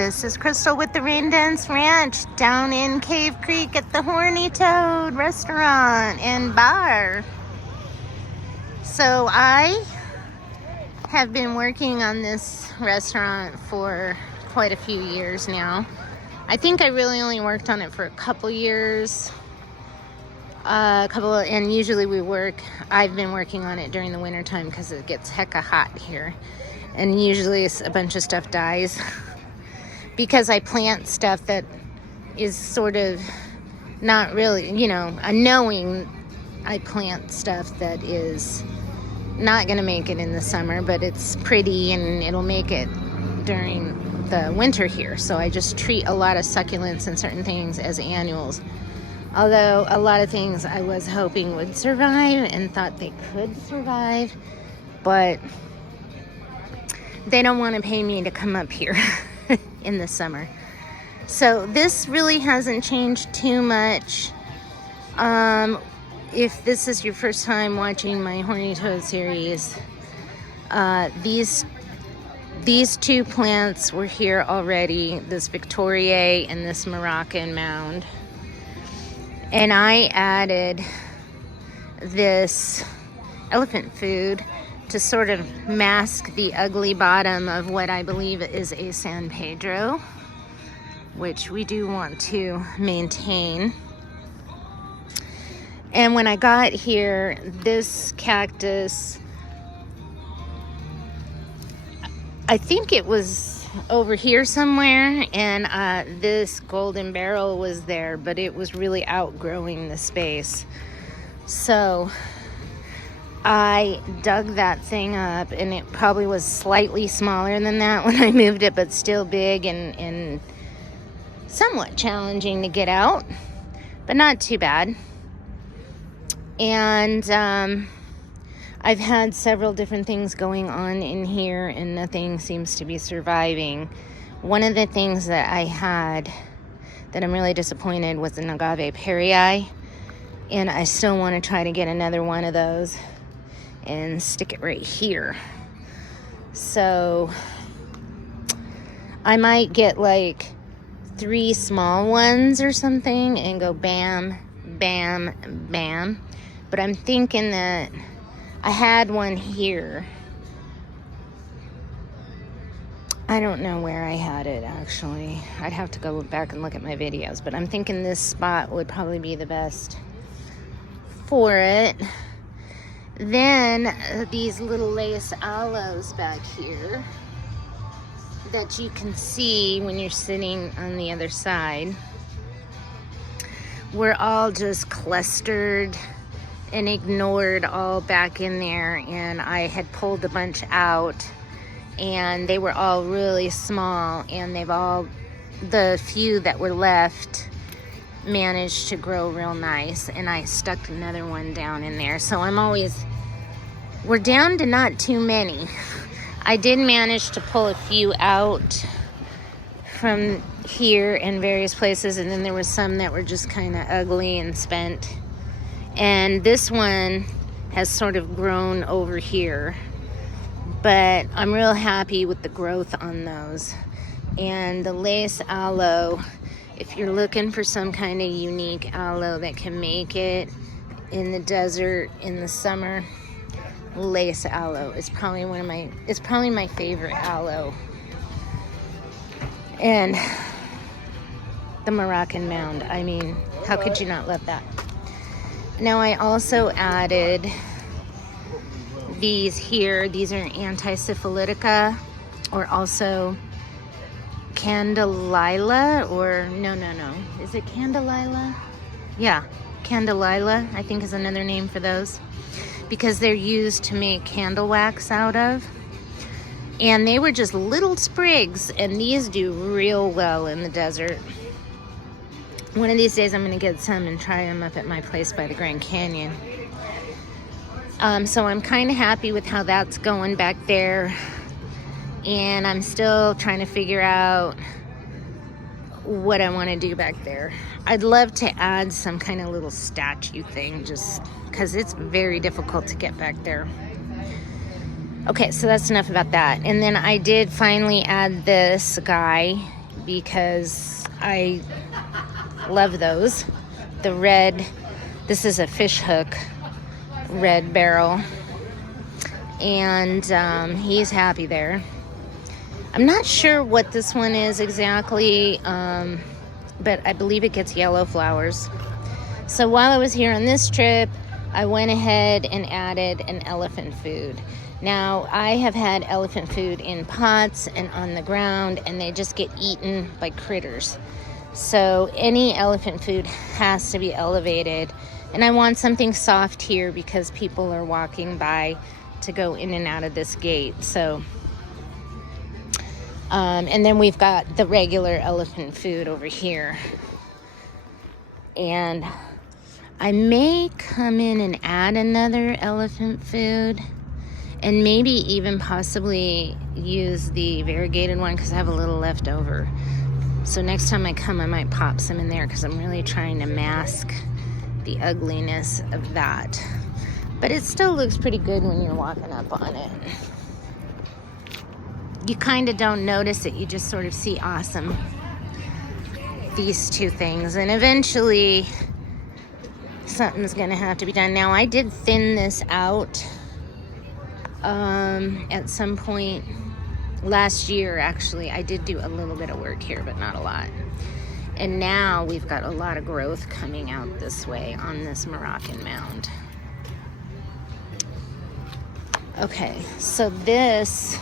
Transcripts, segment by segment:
This is Crystal with the Rain Dance Ranch down in Cave Creek at the Horny restaurant and bar. So I have been working on this restaurant for quite a few years now. I think I really only worked on it for a couple years. And usually I've been working on it during the winter time because it gets hecka hot here. And usually a bunch of stuff dies because I plant stuff that is sort of not really, knowing I plant stuff that is not going to make it in the summer, but it's pretty and it'll make it during the winter here. So I just treat a lot of succulents and certain things as annuals. Although a lot of things I was hoping would survive and thought they could survive, but they don't want to pay me to come up here in the summer. So this really hasn't changed too much. If this is your first time watching my Horny Toad series, these two plants were here already, this Victoriae and this Moroccan mound. And I added this elephant food to sort of mask the ugly bottom of what I believe is a San Pedro, which we do want to maintain. And when I got here, this cactus, I think it was over here somewhere, and this golden barrel was there, but it was really outgrowing the space. So I dug that thing up, and it probably was slightly smaller than that when I moved it, but still big and somewhat challenging to get out, but not too bad. And I've had several different things going on in here, and nothing seems to be surviving. One of the things that I had that I'm really disappointed was an agave perii, and I still want to try to get another one of those and stick it right here. So I might get like 3 small ones or something and go bam, bam, bam. But I'm thinking that I had one here. I don't know where I had it, actually. I'd have to go back and look at my videos, but I'm thinking this spot would probably be the best for it. Then these little lace aloes back here that you can see when you're sitting on the other side were all just clustered and ignored all back in there, and I had pulled a bunch out, and they were all really small, and the few that were left managed to grow real nice, and I stuck another one down in there. So we're down to not too many. I did manage to pull a few out from here in various places, and then there was some that were just kind of ugly and spent. And this one has sort of grown over here, but I'm real happy with the growth on those. And the lace aloe, if you're looking for some kind of unique aloe that can make it in the desert in the summer, lace aloe is probably my favorite aloe. And the Moroccan mound, I mean, how could you not love that? Now I also added these here. These are Antisyphilitica, or also Candelilla, or no. Is it Candelilla? Yeah, Candelilla, I think, is another name for those, because they're used to make candle wax out of. And they were just little sprigs, and these do real well in the desert. One of these days I'm going to get some and try them up at my place by the Grand Canyon. So I'm kind of happy with how that's going back there. And I'm still trying to figure out what I want to do back there. I'd love to add some kind of little statue thing, just because it's very difficult to get back there. Okay, so that's enough about that. And then I did finally add this guy because I love those. The red, this is a fish hook red barrel, and he's happy there. I'm not sure what this one is exactly, but I believe it gets yellow flowers. So while I was here on this trip, I went ahead and added an elephant food. Now, I have had elephant food in pots and on the ground, and they just get eaten by critters. So any elephant food has to be elevated. And I want something soft here because people are walking by to go in and out of this gate. So, and then we've got the regular elephant food over here. And I may come in and add another elephant food, and maybe even possibly use the variegated one because I have a little left over. So next time I come, I might pop some in there because I'm really trying to mask the ugliness of that. But it still looks pretty good when you're walking up on it. You kind of don't notice it. You just sort of see awesome. These two things. And eventually something's going to have to be done. Now, I did thin this out at some point last year, actually. I did do a little bit of work here, but not a lot. And now we've got a lot of growth coming out this way on this Moroccan mound. Okay, so this,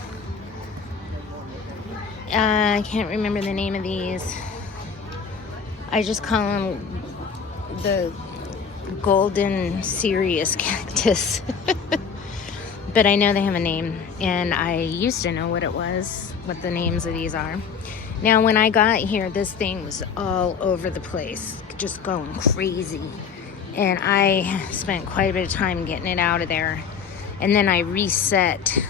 I can't remember the name of these. I just call them the golden Sirius cactus. But I know they have a name, and I used to know what it was, what the names of these are. Now, when I got here, this thing was all over the place, just going crazy. And I spent quite a bit of time getting it out of there. And then I reset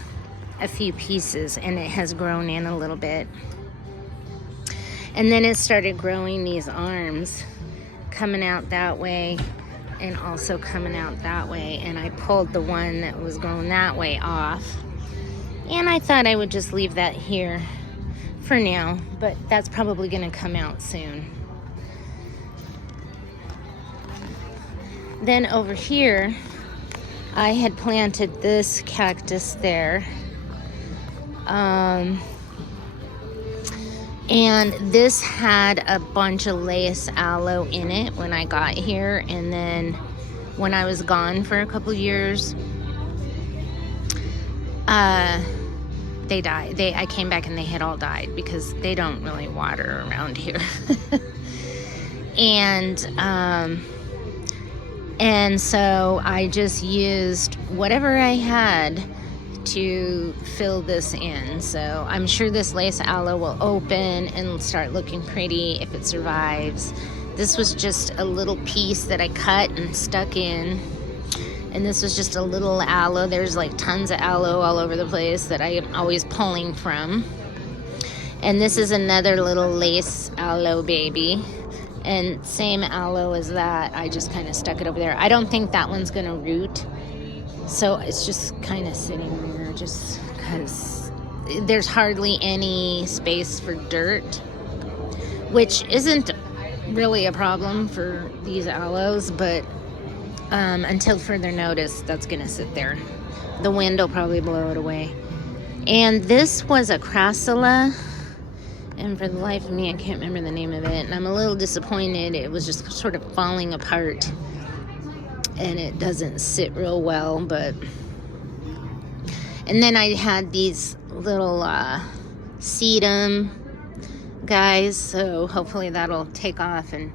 a few pieces, and it has grown in a little bit. And then it started growing these arms, coming out that way and also coming out that way. And I pulled the one that was going that way off. And I thought I would just leave that here for now, but that's probably going to come out soon. Then over here, I had planted this cactus there. And this had a bunch of lace aloe in it when I got here. And then when I was gone for a couple years, they died. I came back and they had all died because they don't really water around here. And so I just used whatever I had to fill this in. So I'm sure this lace aloe will open and start looking pretty if it survives. This was just a little piece that I cut and stuck in. And this was just a little aloe. There's like tons of aloe all over the place that I am always pulling from. And this is another little lace aloe baby. And same aloe as that. I just kind of stuck it over there. I don't think that one's going to root. So it's just kind of sitting there just because there's hardly any space for dirt, which isn't really a problem for these aloes, but until further notice, that's going to sit there. The wind will probably blow it away. And this was a crassula, and for the life of me, I can't remember the name of it, and I'm a little disappointed. It was just sort of falling apart, and it doesn't sit real well, but... And then I had these little sedum guys, so hopefully that'll take off and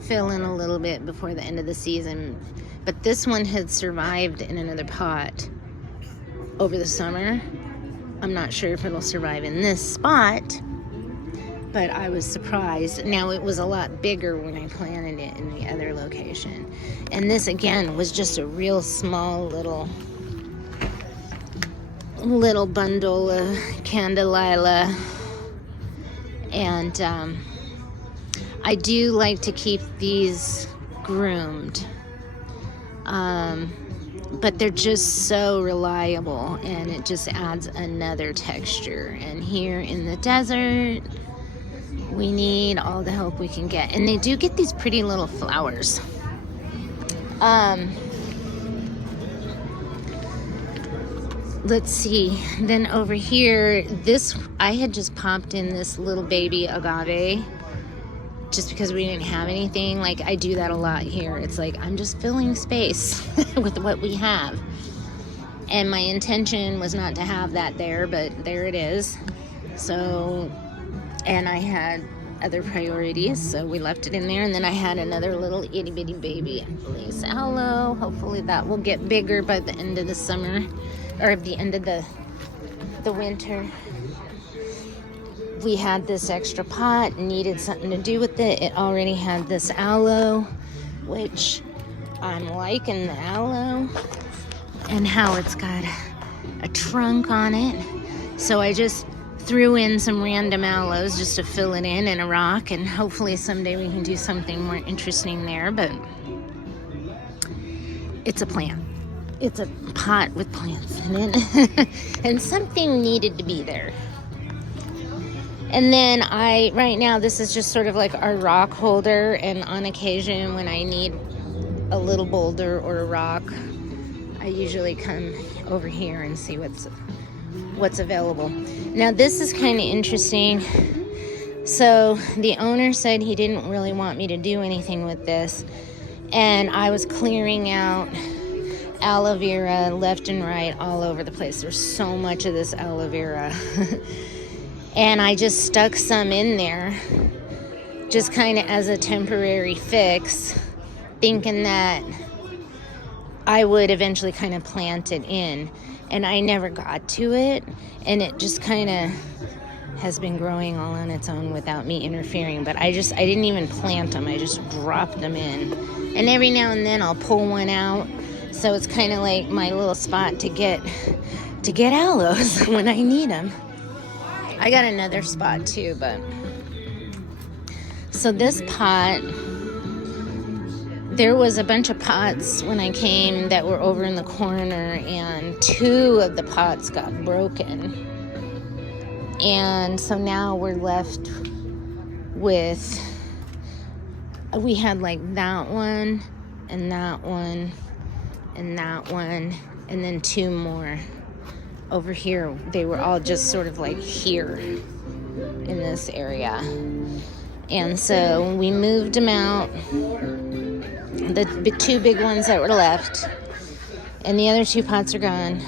fill in a little bit before the end of the season. But this one had survived in another pot over the summer. I'm not sure if it'll survive in this spot, but I was surprised. Now, it was a lot bigger when I planted it in the other location. And this, again, was just a real small little bundle of candelilla. And I do like to keep these groomed. But they're just so reliable, and it just adds another texture. And here in the desert, We need all the help we can get. And they do get these pretty little flowers. Let's see. Then over here, I had just popped in this little baby agave just because we didn't have anything. Like, I do that a lot here. It's like, I'm just filling space with what we have. And my intention was not to have that there, but there it is. So, and I had other priorities, so we left it in there. And then I had another little itty bitty baby lace aloe. Hopefully that will get bigger by the end of the summer, or at the end of the winter. We had this extra pot, needed something to do with it. It already had this aloe, which I'm liking the aloe and how it's got a trunk on it. So I just threw in some random aloes just to fill it in a rock, and hopefully someday we can do something more interesting there. But it's a plant. It's a pot with plants in it. And something needed to be there. And then right now, this is just sort of like our rock holder. And on occasion, when I need a little boulder or a rock, I usually come over here and see what's available. Now, this is kind of interesting. So the owner said he didn't really want me to do anything with this. And I was clearing out aloe vera left and right all over the place. There's so much of this aloe vera. And I just stuck some in there just kind of as a temporary fix, thinking that I would eventually kind of plant it in. And I never got to it, and it just kind of has been growing all on its own without me interfering. But I didn't even plant them, I just dropped them in. And every now and then I'll pull one out, so it's kind of like my little spot to get aloes when I need them. I got another spot too, but so this pot, there was a bunch of pots when I came that were over in the corner, and 2 of the pots got broken. And so now we're left with, we had like that one and that one and that one, and then 2 more over here. They were all just sort of like here in this area. And so we moved them out, the 2 big ones that were left, and the other 2 pots are gone,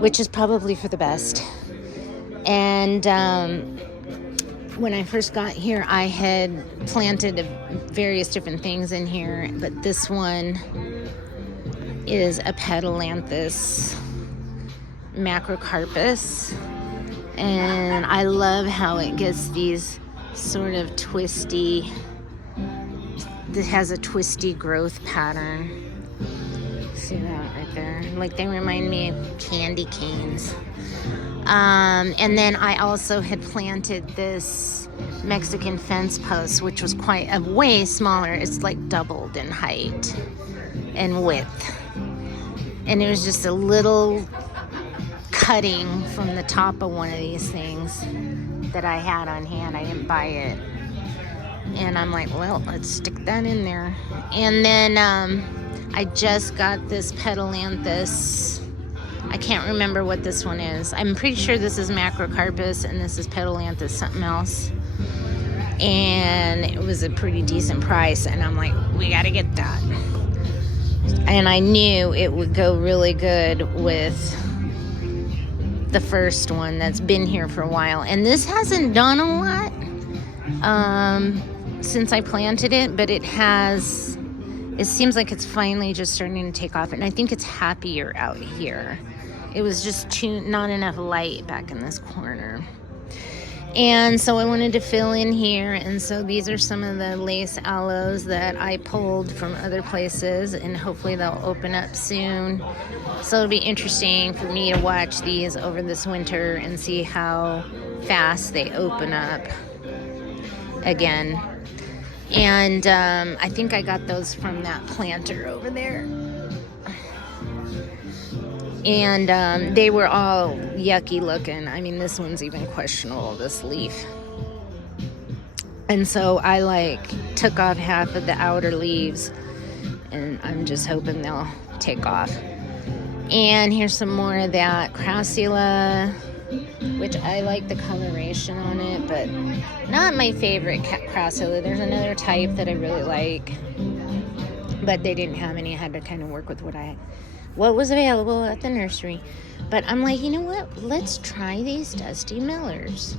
which is probably for the best. And when I first got here, I had planted various different things in here, but this one is a Petalanthus macrocarpus, and I love how it gets these sort of twisty, this has a twisty growth pattern. See that right there? Like, they remind me of candy canes. And then I also had planted this Mexican fence post, which was quite way smaller. It's like doubled in height and width, and it was just a little cutting from the top of one of these things that I had on hand. I didn't buy it, and I'm like, well, let's stick that in there. And then I just got this Petalanthus. I can't remember what this one is. I'm pretty sure this is macrocarpus and this is Petalanthus something else, and it was a pretty decent price, and I'm like, we gotta get that. And I knew it would go really good with the first one that's been here for a while. And this hasn't done a lot since I planted it, but it seems like it's finally just starting to take off, and I think it's happier out here. It was just not enough light back in this corner. And so I wanted to fill in here, and so these are some of the lace aloes that I pulled from other places, and hopefully they'll open up soon. So it'll be interesting for me to watch these over this winter and see how fast they open up again. And I think I got those from that planter over there. And they were all yucky looking. I mean, this one's even questionable, this leaf. And so I like took off half of the outer leaves, and I'm just hoping they'll take off. And here's some more of that Crassula, which I like the coloration on it, but not my favorite Crassula. There's another type that I really like, but they didn't have any. I had to kind of work with what was available at the nursery. But I'm like, you know what? Let's try these Dusty Millers.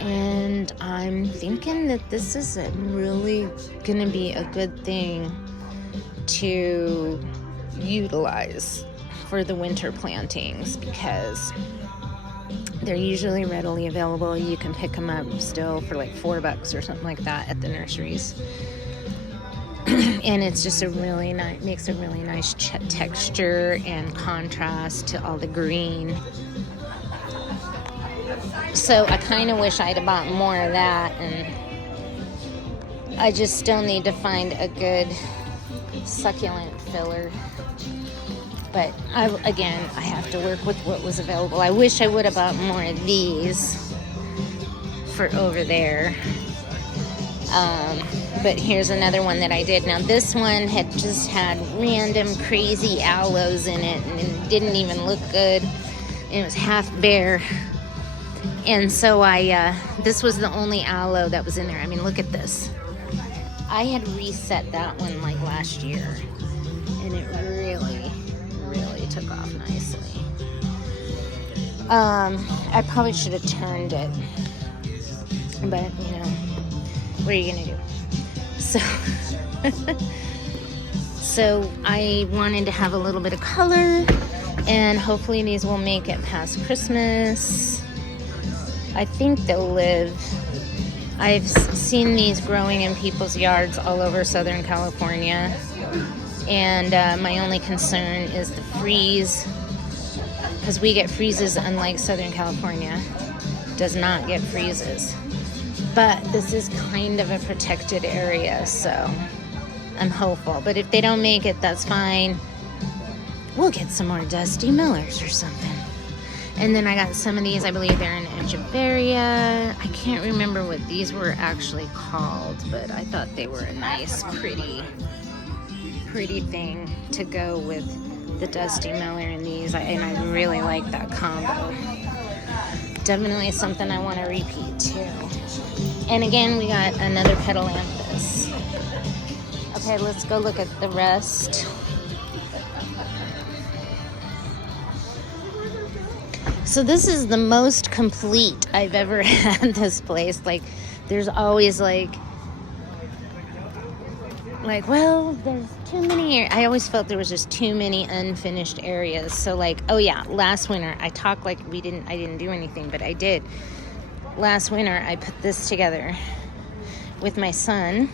And I'm thinking that this is really going to be a good thing to utilize for the winter plantings, because they're usually readily available. You can pick them up still for like $4 or something like that at the nurseries. And it's just makes a really nice texture and contrast to all the green. So I kind of wish I'd have bought more of that, and I just still need to find a good succulent filler. But I have to work with what was available. I wish I would have bought more of these for over there. But here's another one that I did. Now this one had just had random crazy aloes in it, and it didn't even look good. It was half bare. And so this was the only aloe that was in there. I mean, look at this. I had reset that one like last year, and it really, really took off nicely. I probably should have turned it, but you know, what are you gonna do? So I wanted to have a little bit of color, and hopefully these will make it past Christmas. I think they'll live. I've seen these growing in people's yards all over Southern California, and my only concern is the freeze, because we get freezes, unlike Southern California does not get freezes. But this is kind of a protected area, so I'm hopeful. But if they don't make it, that's fine. We'll get some more Dusty Millers or something. And then I got some of these, I believe they're in Echeveria. I can't remember what these were actually called, but I thought they were a nice, pretty thing to go with the Dusty Miller and these. And I really like that combo. Definitely something I want to repeat too. And again, we got another Petalanthus. Okay, let's go look at the rest. So this is the most complete I've ever had this place. Like, there's always like, well, there's too many. I always felt there was just too many unfinished areas. So like, oh yeah, last winter I talked like I didn't do anything, but I did. Last winter I put this together with my son,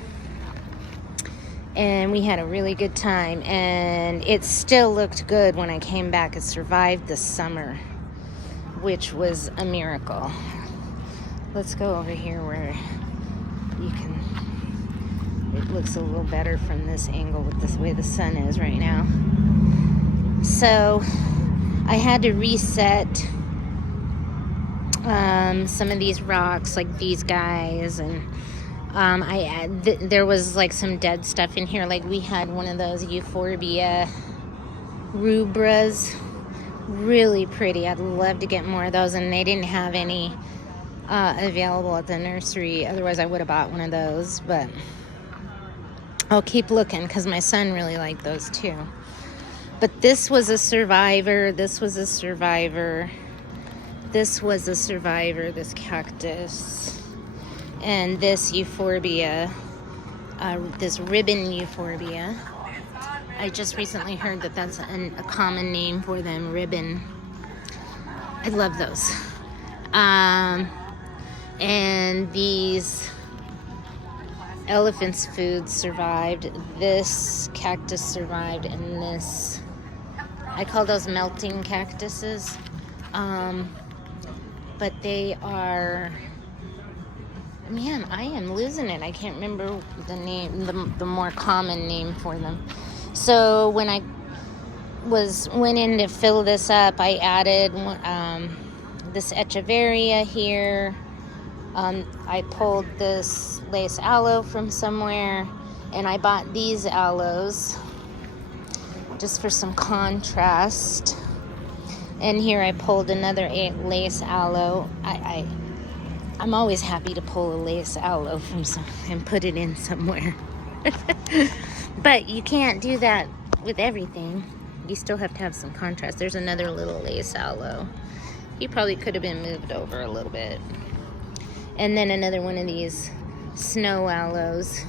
and we had a really good time, and it still looked good when I came back. It survived the summer, which was a miracle. Let's go over here where it looks a little better from this angle with this way the sun is right now. So I had to reset some of these rocks, like these guys, and there was like some dead stuff in here. Like we had one of those Euphorbia rubras, really pretty. I'd love to get more of those, and they didn't have any available at the nursery. Otherwise I would have bought one of those, but I'll keep looking because my son really liked those too. But this was a survivor. This was a survivor. This was a survivor, this cactus. And this Euphorbia, this ribbon Euphorbia. I just recently heard that that's a common name for them, ribbon. I love those. And these elephant's food survived. This cactus survived, and this, I call those melting cactuses. But they are, man, I am losing it. I can't remember the name, the more common name for them. So when I went in to fill this up, I added this Echeveria here, I pulled this lace aloe from somewhere, and I bought these aloes just for some contrast. And here I pulled another lace aloe. I'm always happy to pull a lace aloe from and put it in somewhere. But you can't do that with everything. You still have to have some contrast. There's another little lace aloe. He probably could have been moved over a little bit. And then another one of these snow aloes.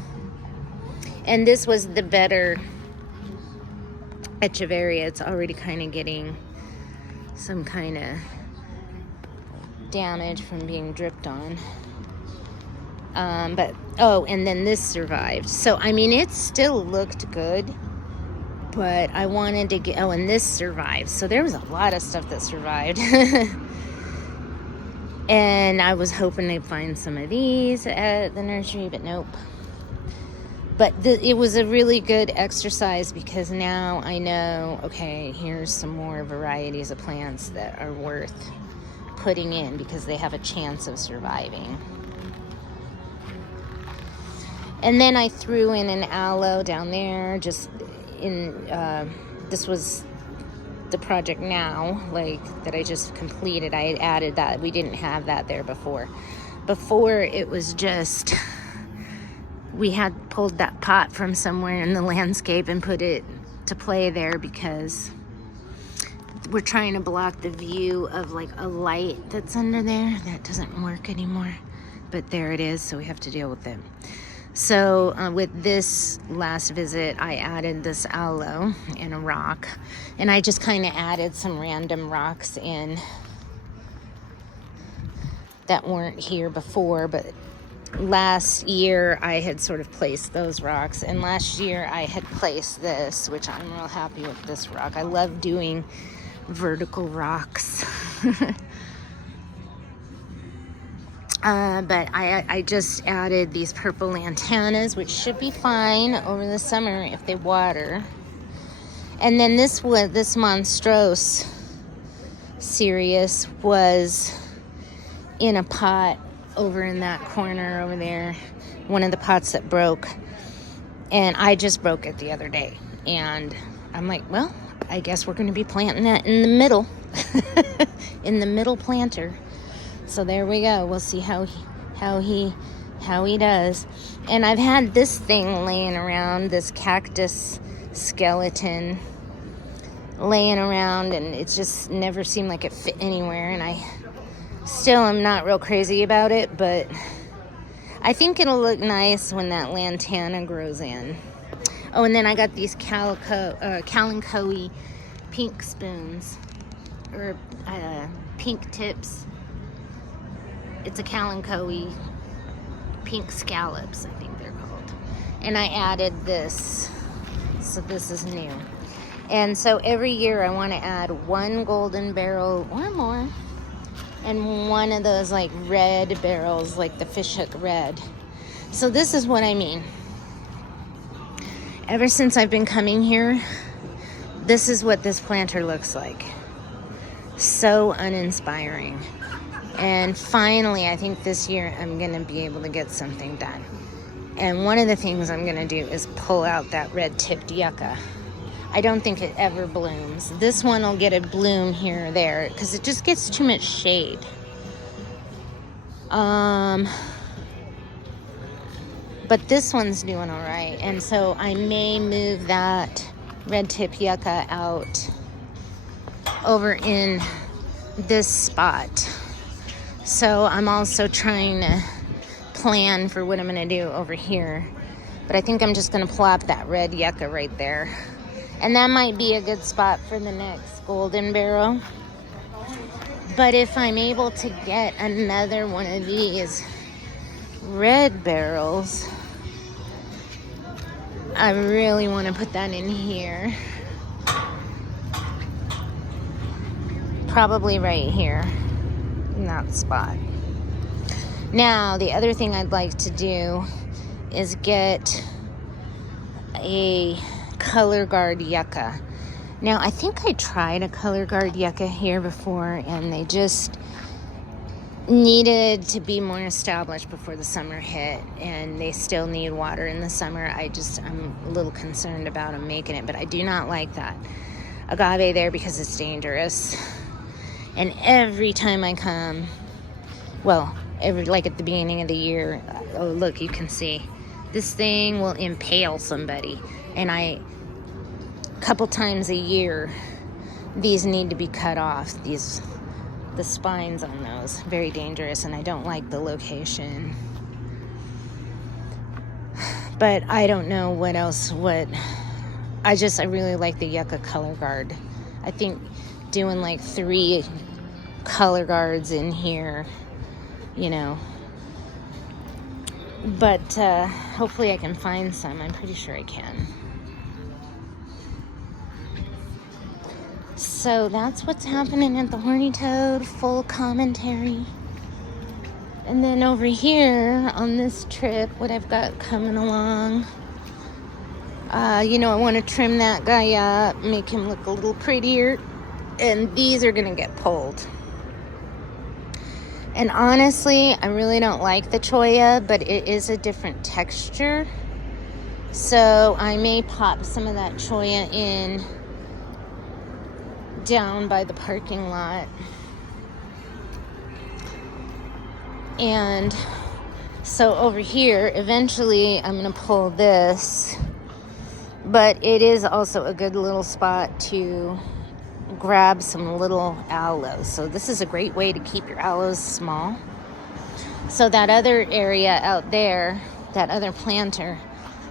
And this was the better Echeveria. It's already kind of getting some kind of damage from being dripped on. And then this survived. So, I mean, it still looked good, but I wanted to get, and this survived. So there was a lot of stuff that survived. And I was hoping to find some of these at the nursery, but nope. But it was a really good exercise because now I know, okay, here's some more varieties of plants that are worth putting in because they have a chance of surviving. And then I threw in an aloe down there, just in, this was the project now, like, that I just completed. I had added that. We didn't have that there before. Before, it was just, we had pulled that pot from somewhere in the landscape and put it to play there because we're trying to block the view of, like, a light that's under there. That doesn't work anymore. But there it is, so we have to deal with it. So with this last visit, I added this aloe in a rock, and I just kind of added some random rocks in that weren't here before, but last year I had sort of placed those rocks, and last year I had placed this, which I'm real happy with this rock. I love doing vertical rocks. But I just added these purple lantanas, which should be fine over the summer if they water. And then this monstrose Sirius was in a pot over in that corner over there, one of the pots that broke. And I just broke it the other day. And I'm like, well, I guess we're going to be planting that in the middle, in the middle planter. So there we go. We'll see how he does. And I've had this thing laying around, this cactus skeleton laying around, and it just never seemed like it fit anywhere. And I still am not real crazy about it, but I think it'll look nice when that lantana grows in. Oh, and then I got these kalanchoe pink spoons, or pink tips. It's a kalanchoe pink scallops, I think they're called. And I added this, so this is new. And so every year I want to add one golden barrel or more, and one of those like red barrels, like the fishhook red. So this is what I mean. Ever since I've been coming here, this is what this planter looks like. So uninspiring. And finally, I think this year I'm going to be able to get something done. And one of the things I'm going to do is pull out that red-tipped yucca. I don't think it ever blooms. This one will get a bloom here or there because it just gets too much shade. But this one's doing all right. And so I may move that red-tip yucca out over in this spot. So I'm also trying to plan for what I'm going to do over here. But I think I'm just going to plop that red yucca right there. And that might be a good spot for the next golden barrel. But if I'm able to get another one of these red barrels, I really want to put that in here. Probably right here. In that spot. Now, the other thing I'd like to do is get a color guard yucca. Now, I think I tried a color guard yucca here before, and they just needed to be more established before the summer hit, and they still need water in the summer. I'm a little concerned about them making it, but I do not like that agave there because it's dangerous. And every time I come, well, like at the beginning of the year, oh look, you can see this thing will impale somebody, and a couple times a year these need to be cut off, the spines on those. Very dangerous, and I don't like the location. But I don't know what else I really like the yucca color guard. I think doing like 3 color guards in here, but hopefully I can find some. I'm pretty sure I can. So that's what's happening at the Horny Toad, full commentary. And then over here on this trip, what I've got coming along, I want to trim that guy up, make him look a little prettier, and these are going to get pulled. And honestly, I really don't like the cholla, but it is a different texture. So I may pop some of that cholla in down by the parking lot. And so over here, eventually I'm going to pull this, but it is also a good little spot to grab some little aloes. So this is a great way to keep your aloes small. So that other area out there, that other planter,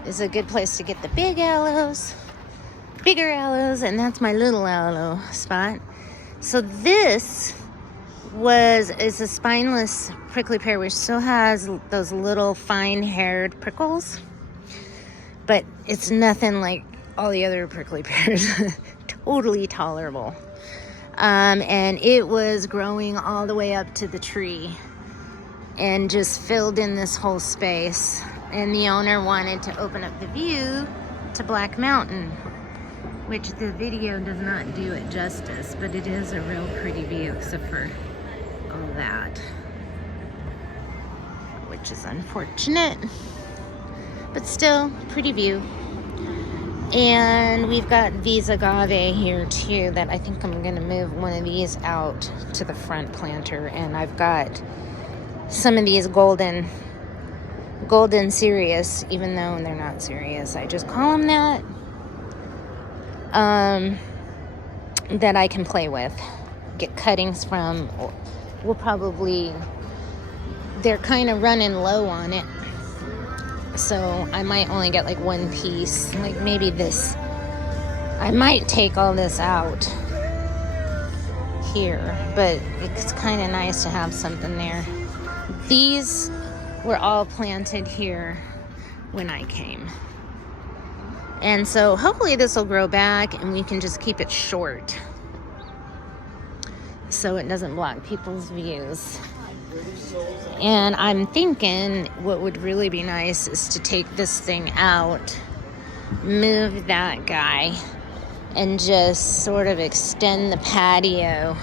is a good place to get the bigger aloes, and that's my little aloe spot. So this is a spineless prickly pear, which still has those little fine-haired prickles, but it's nothing like all the other prickly pears. Totally tolerable. And it was growing all the way up to the tree and just filled in this whole space. And the owner wanted to open up the view to Black Mountain, which the video does not do it justice, but it is a real pretty view except for all that, which is unfortunate, but still pretty view. And we've got these agave here too that I think I'm going to move one of these out to the front planter. And I've got some of these golden serious, even though they're not serious, I just call them that, that I can play with, get cuttings from. They're kind of running low on it, so I might only get like one piece, like maybe this. I might take all this out here, but it's kind of nice to have something there. These were all planted here when I came, and so hopefully this will grow back and we can just keep it short so it doesn't block people's views. And I'm thinking what would really be nice is to take this thing out, move that guy, and just sort of extend the patio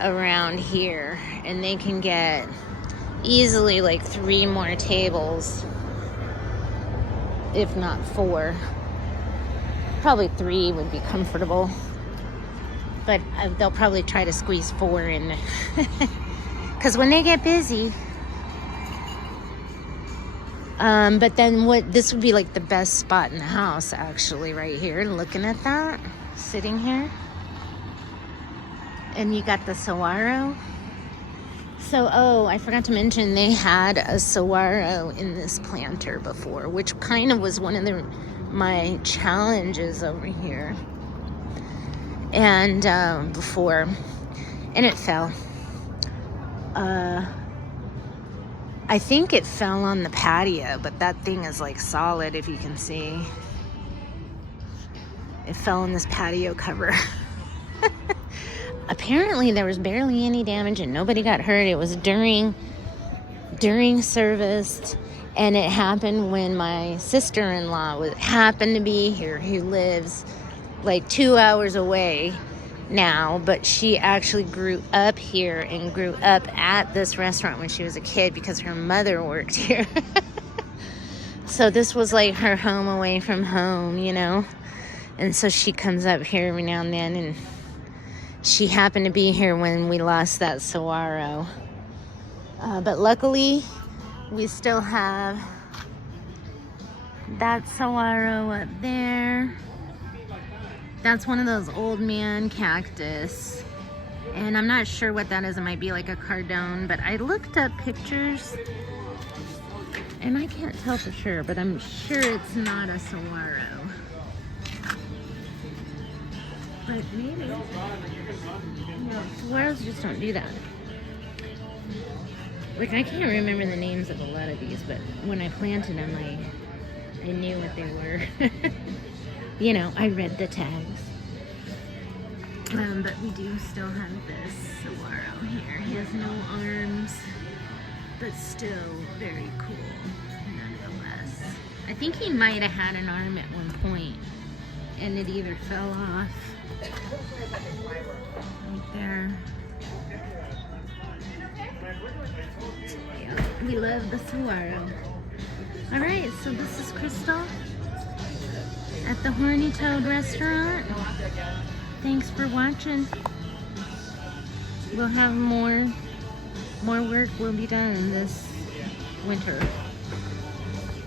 around here, and they can get easily like 3 more tables, if not 4. Probably 3 would be comfortable, but they'll probably try to squeeze 4 in because when they get busy. But then this would be like the best spot in the house, actually, right here, looking at that, sitting here. And you got the saguaro. So, I forgot to mention they had a saguaro in this planter before, which kind of was one of my challenges over here. And before, and it fell. I think it fell on the patio, but that thing is like solid, if you can see. It fell on this patio cover. Apparently there was barely any damage and nobody got hurt. It was during service, and it happened when my sister-in-law happened to be here, who lives like 2 hours away, now, but she actually grew up here and grew up at this restaurant when she was a kid because her mother worked here. So this was like her home away from home, you know? And so she comes up here every now and then, and she happened to be here when we lost that saguaro. But luckily, we still have that saguaro up there. That's one of those old man cactus. And I'm not sure what that is. It might be like a cardone, but I looked up pictures and I can't tell for sure, but I'm sure it's not a saguaro. But maybe. No, saguaros just don't do that. Like, I can't remember the names of a lot of these, but when I planted them, I knew what they were. You know, I read the tags. But we do still have this saguaro here. He has no arms, but still very cool, nonetheless. I think he might have had an arm at one point, and it either fell off right there. Yeah, we love the saguaro. All right, so this is Crystal at the Horny Toad restaurant. Thanks for watching. We'll have more work will be done this winter.